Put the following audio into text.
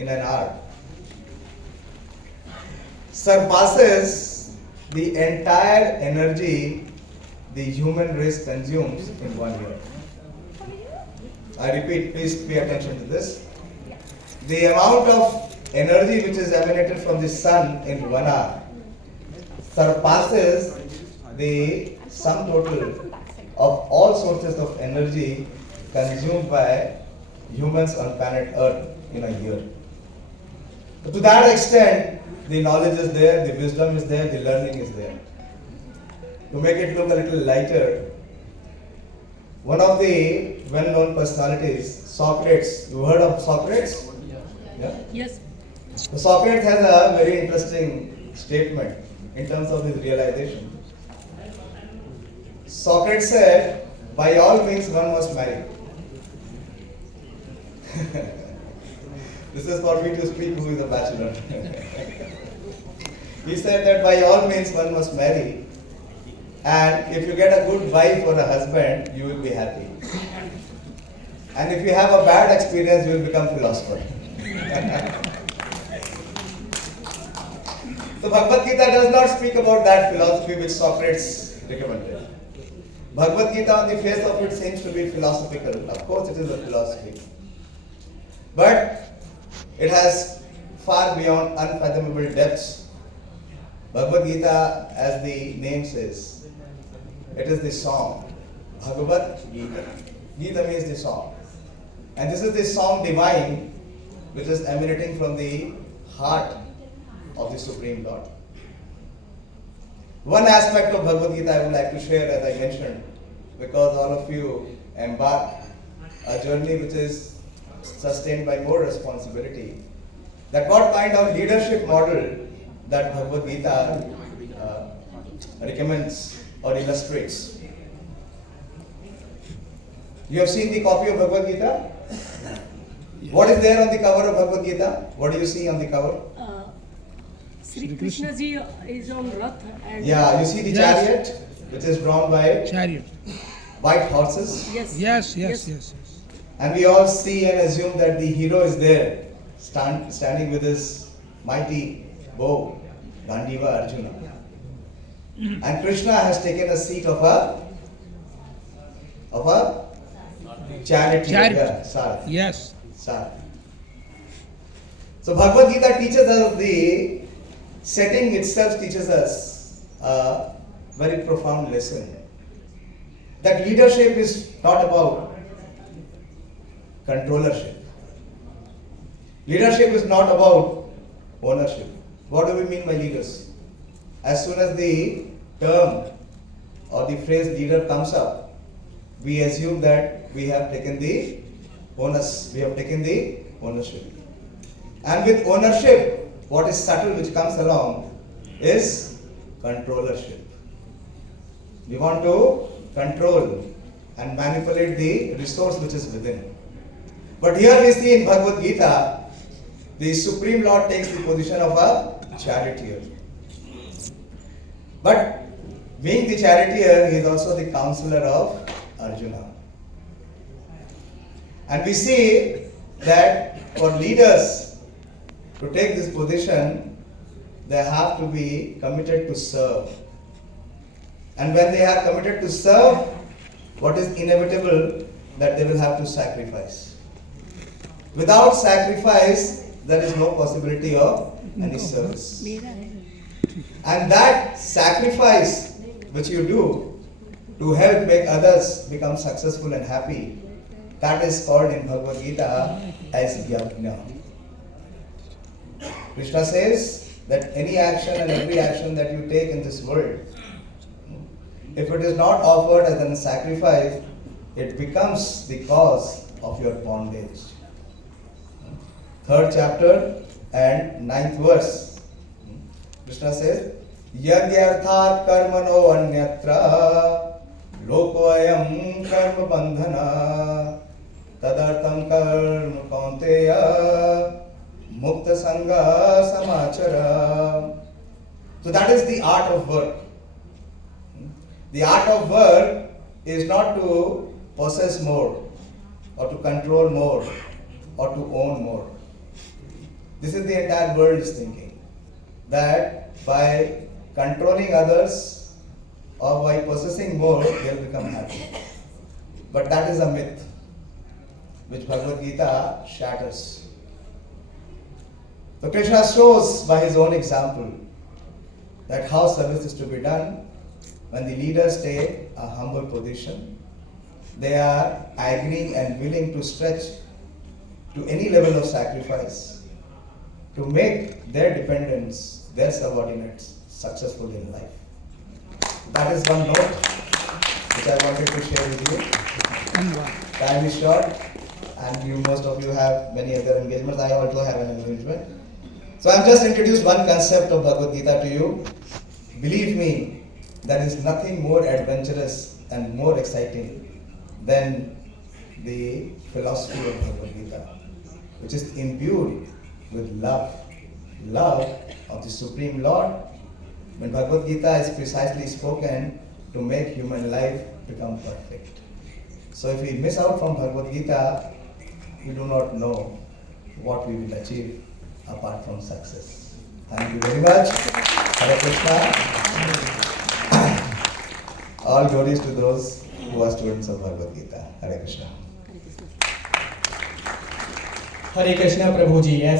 in an hour surpasses the entire energy the human race consumes in 1 year. I repeat, please pay attention to this. The amount of energy which is emanated from the sun in 1 hour surpasses the sum total of all sources of energy consumed by humans on planet Earth in a year. So to that extent, the knowledge is there, the wisdom is there, the learning is there. To make it look a little lighter, one of the well-known personalities, Socrates. You heard of Socrates? Yeah? Yes. So Socrates has a very interesting statement in terms of his realization. Socrates said, by all means one must marry. This is for me to speak who is a bachelor. He said that by all means one must marry, and if you get a good wife or a husband, you will be happy. And if you have a bad experience, you will become philosopher. So Bhagwadgita does not speak about that philosophy which Socrates recommended. Bhagwadgita on the face of it seems to be philosophical. Of course it is a philosophy. But it has far beyond unfathomable depths. Bhagavad-gita, as the name says, it is the song. Bhagavad-gita. Gita means the song. And this is the song divine which is emanating from the heart of the Supreme Lord. One aspect of Bhagavad-gita I would like to share, as I mentioned, because all of you embark a journey which is sustained by more responsibility, that what kind of leadership model that Bhagavad-gita recommends or illustrates. You have seen the copy of Bhagavad-gita? What is there on the cover of Bhagavad-gita? What do you see on the cover? Sri Krishna ji is on Rath. And Yeah, you see the chariot, which is drawn by Chariot. white horses. Yes. And we all see and assume that the hero is there, standing with his mighty bow, Gandiva Arjuna. And Krishna has taken a seat of a chariot. Yeah, Sarath. Yes. Sarath. So Bhagavad Gita teaches us, the setting itself teaches us a very profound lesson. That leadership is not about controllership. Leadership is not about ownership. What do we mean by leaders? As soon as the term or the phrase leader comes up, we assume that we have taken the onus, we have taken the ownership. And with ownership, what is subtle which comes along is controllership. We want to control and manipulate the resource which is within. But here we see in Bhagavad Gita, the Supreme Lord takes the position of a charioteer. But being the charioteer, he is also the counselor of Arjuna. And we see that for leaders to take this position, they have to be committed to serve. And when they are committed to serve, what is inevitable? That they will have to sacrifice. Without sacrifice, there is no possibility of any service. And that sacrifice which you do to help make others become successful and happy, that is called in Bhagavad Gita as yajna. Krishna says that any action and every action that you take in this world, if it is not offered as a sacrifice, it becomes the cause of your bondage. 3rd chapter and 9th verse. Krishna says, Yagyarthat karmano anyatra lokoayam karma bandhana tadartam karma kaunteya mukta sangha samachara. So that is the art of work. The art of work is not to possess more or to control more or to own more. This is the entire world is thinking. That by controlling others or by possessing more, they'll become happy. But that is a myth which Bhagavad Gita shatters. So Krishna shows by his own example that how service is to be done when the leaders take a humble position. They are agreeing and willing to stretch to any level of sacrifice to make their dependents, their subordinates, successful in life. That is one note which I wanted to share with you. Time is short, and most of you have many other engagements. I also have an engagement. So I have just introduced one concept of Bhagavad Gita to you. Believe me, there is nothing more adventurous and more exciting than the philosophy of Bhagavad Gita, which is imbued with love of the Supreme Lord. When Bhagavad Gita is precisely spoken to make human life become perfect. So if we miss out from Bhagavad Gita, we do not know what we will achieve apart from success. Thank you very much. Hare Krishna. All glories to those who are students of Bhagavad Gita. Hare Krishna. हरे कृष्णा प्रभु जी। ऐसे